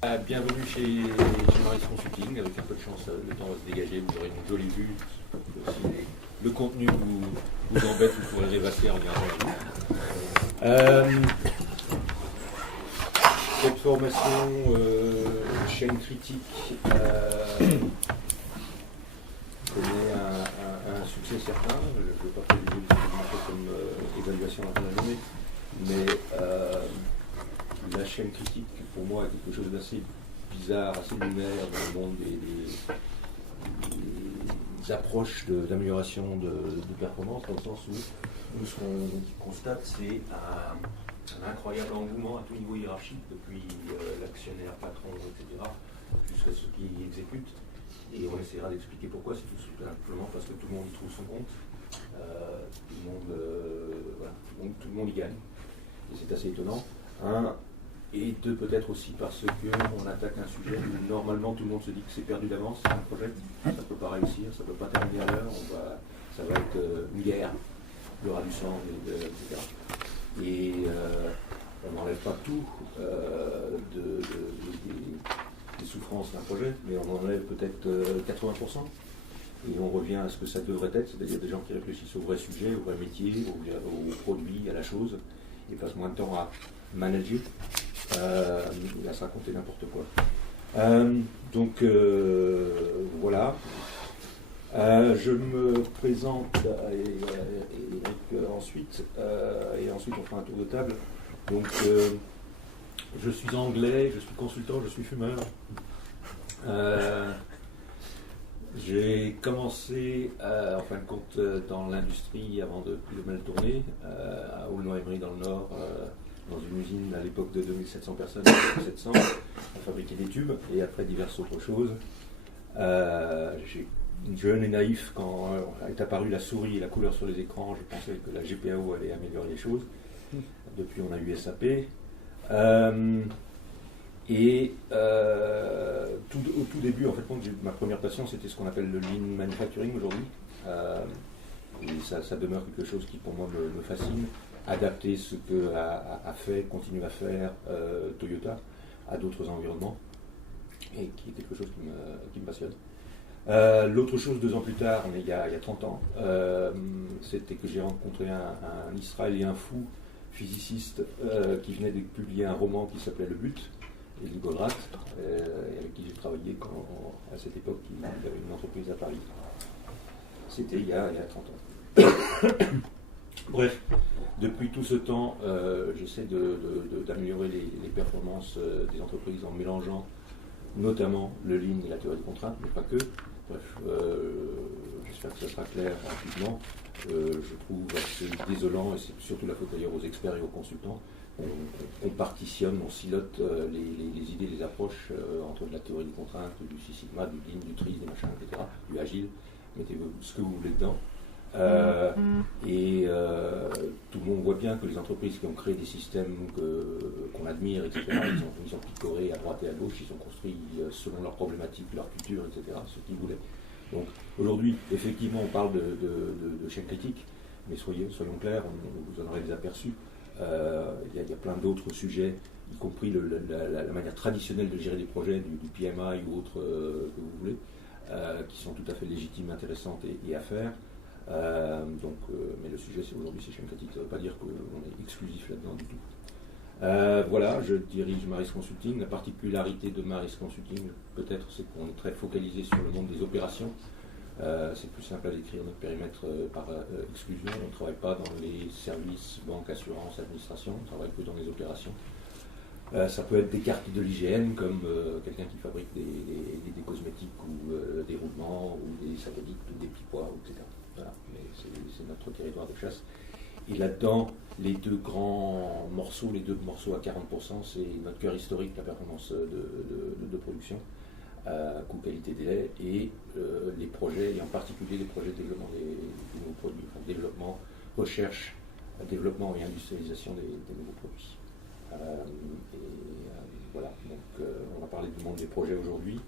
Bienvenue chez Maris Consulting. Avec un peu de chance, le temps va se dégager, vous aurez une jolie vue. Si le contenu vous embête, vous pourrez rêvasser en regardant la vue. Cette formation, chaîne critique, connaît un succès certain. Je ne veux pas préjuger ce que je fais comme évaluation à la fin de la journée, mais la chaîne critique, pour moi, est quelque chose d'assez bizarre, assez lunaire dans le monde des approches d'amélioration de performance, dans le sens où nous, ce qu'on constate, c'est un incroyable engouement à tout niveau hiérarchique, depuis l'actionnaire, patron, etc., jusqu'à ceux qui exécutent. Et on essaiera d'expliquer pourquoi. C'est tout simplement parce que tout le monde y trouve son compte, tout le monde y gagne. Et c'est assez étonnant. Et deux, peut-être aussi parce qu'on attaque un sujet où normalement tout le monde se dit que c'est perdu d'avance, c'est un projet, ça ne peut pas réussir, ça ne peut pas terminer à l'heure, ça va être une guerre, il y aura du sang, etc. Et on n'enlève pas tout des souffrances d'un projet, mais on enlève peut-être 80%. Et on revient à ce que ça devrait être, c'est-à-dire des gens qui réfléchissent au vrai sujet, au vrai métier, au produit, à la chose, et passent moins de temps à manager. Et à se raconter n'importe quoi. Voilà. Je me présente ensuite on fera un tour de table. Donc je suis anglais, je suis consultant, je suis fumeur. J'ai commencé en fin de compte dans l'industrie avant de plus mal tourner, à Aulnoy-Emery dans le Nord, dans une usine à l'époque de 2700 personnes, 700, à fabriquer des tubes, et après diverses autres choses. Jeune et naïf, quand est apparue la souris et la couleur sur les écrans, je pensais que la GPAO allait améliorer les choses. Depuis, on a eu SAP. Au tout début, en fait, ma première passion, c'était ce qu'on appelle le lean manufacturing aujourd'hui. Et ça demeure quelque chose qui, pour moi, me fascine. Adapter ce que a fait, continue à faire Toyota à d'autres environnements, et qui est quelque chose qui me passionne. L'autre chose, 2 ans plus tard, mais il y a 30 ans, c'était que j'ai rencontré un Israélien fou, physiciste, qui venait de publier un roman qui s'appelait Le But, Élie Goldratt, avec qui j'ai travaillé à cette époque, il avait une entreprise à Paris. C'était il y a 30 ans. Bref, depuis tout ce temps, j'essaie d'améliorer les performances des entreprises en mélangeant notamment le lean et la théorie des contraintes, mais pas que. Bref, j'espère que ça sera clair rapidement. Je trouve assez désolant, et c'est surtout la faute d'ailleurs aux experts et aux consultants. On partitionne, on silote les idées, les approches entre de la théorie des contraintes, du Six Sigma, du lean, du TRIZ, des machins, etc., du agile. Mettez ce que vous voulez dedans. Tout le monde voit bien que les entreprises qui ont créé des systèmes qu'on admire, etc., ils ont picoré à droite et à gauche, ils ont construit selon leurs problématiques, leur culture, etc., ce qu'ils voulaient. Donc aujourd'hui, effectivement, on parle de chaîne critique, mais soyons clairs, vous en aurez des aperçus. Il y a plein d'autres sujets, y compris la manière traditionnelle de gérer des projets, du PMI ou autre que vous voulez, qui sont tout à fait légitimes, intéressantes et à faire. Mais le sujet aujourd'hui c'est chaîne critique, ça ne veut pas dire qu'on est exclusif là-dedans du tout. Voilà, je dirige Maris Consulting. La particularité de Maris Consulting, peut-être, c'est qu'on est très focalisé sur le monde des opérations. C'est plus simple à décrire notre périmètre par exclusion. On ne travaille pas dans les services, banque, assurance, administration, on travaille que dans les opérations. Ça peut être des cartes de l'hygiène, comme quelqu'un qui fabrique des cosmétiques ou des roulements ou des satellites ou des petits pois, etc. Voilà, mais c'est notre territoire de chasse. Et là-dedans, les deux grands morceaux, les 2 morceaux à 40%, c'est notre cœur historique, la performance de production, coût, qualité, délai, et les projets, et en particulier les projets de développement des nouveaux produits, enfin, développement, recherche, développement et industrialisation des nouveaux produits. Voilà, donc on va parler du monde des projets aujourd'hui.